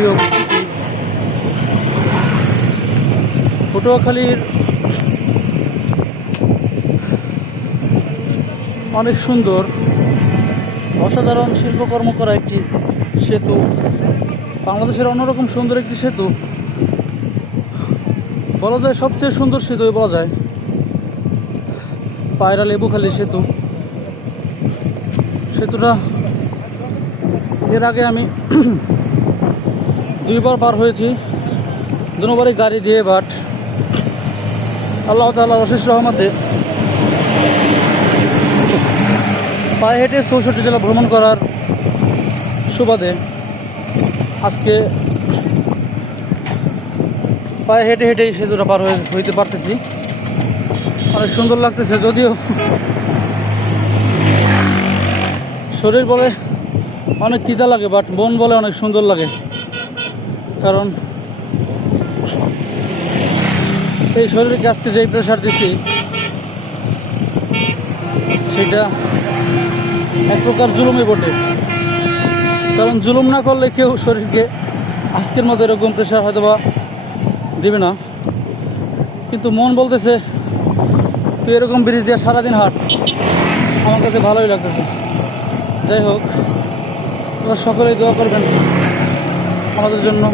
প্রিয় উপস্থিতি, পটুয়াখালীর অনেক সুন্দর অসাধারণ শিল্পকর্ম করা একটি সেতু, বাংলাদেশের অন্যরকম সুন্দর একটি সেতু, বলা যায় সবচেয়ে সুন্দর সেতু বলা যায় পায়রা লেবুখালী সেতু। সেতুটা এর আগে আমি 2বার পার হয়েছি, দুবারই গাড়ি দিয়ে, বাট আল্লাহ তাআলার অশেষ রহমতে পায়ে হেঁটে 64 জেলা ভ্রমণ করার সুবাদে আজকে পায়ে হেঁটে হেঁটেই সেতুটা পার হইতে পারতেছি। অনেক সুন্দর লাগতেছে, যদিও শরীর বলে অনেক তিতা লাগে, বাট মন বলে অনেক সুন্দর লাগে। কারণ এই শরীরকে আজকে যেই প্রেশার দিছি সেটা এক প্রকার জুলুমই বটে। কারণ জুলুম না করলে কেউ শরীরকে আজকের মতো এরকম প্রেশার হয়তো বা দেবে না, কিন্তু মন বলতেছে তুই এরকম ব্রিজ দিয়ে সারাদিন হাঁট, আমার কাছে ভালোই লাগতেছে। যাই হোক, তোমরা সকলেই দোয়া করবেন আমাদের জন্য।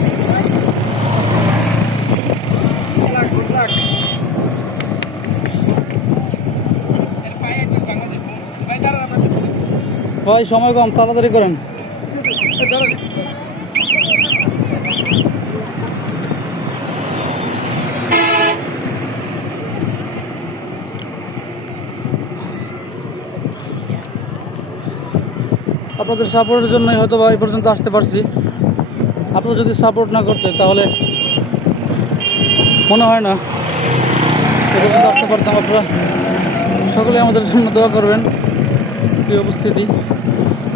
ভাই সময় কম, তাড়াতাড়ি করেন। আপনাদের সাপোর্টের জন্যই হয়তো বা এই পর্যন্ত আসতে পারছি। আপনারা যদি সাপোর্ট না করতে তাহলে মনে হয় না এ পর্যন্ত আসতে পারতাম। আপনারা সকলে আমাদের জন্য দোয়া করবেন। এই উপস্থিতি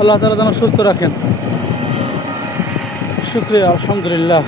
আল্লাহ তাআলা যেন সুস্থ রাখেন। শুকরিয়া, আলহামদুলিল্লাহ।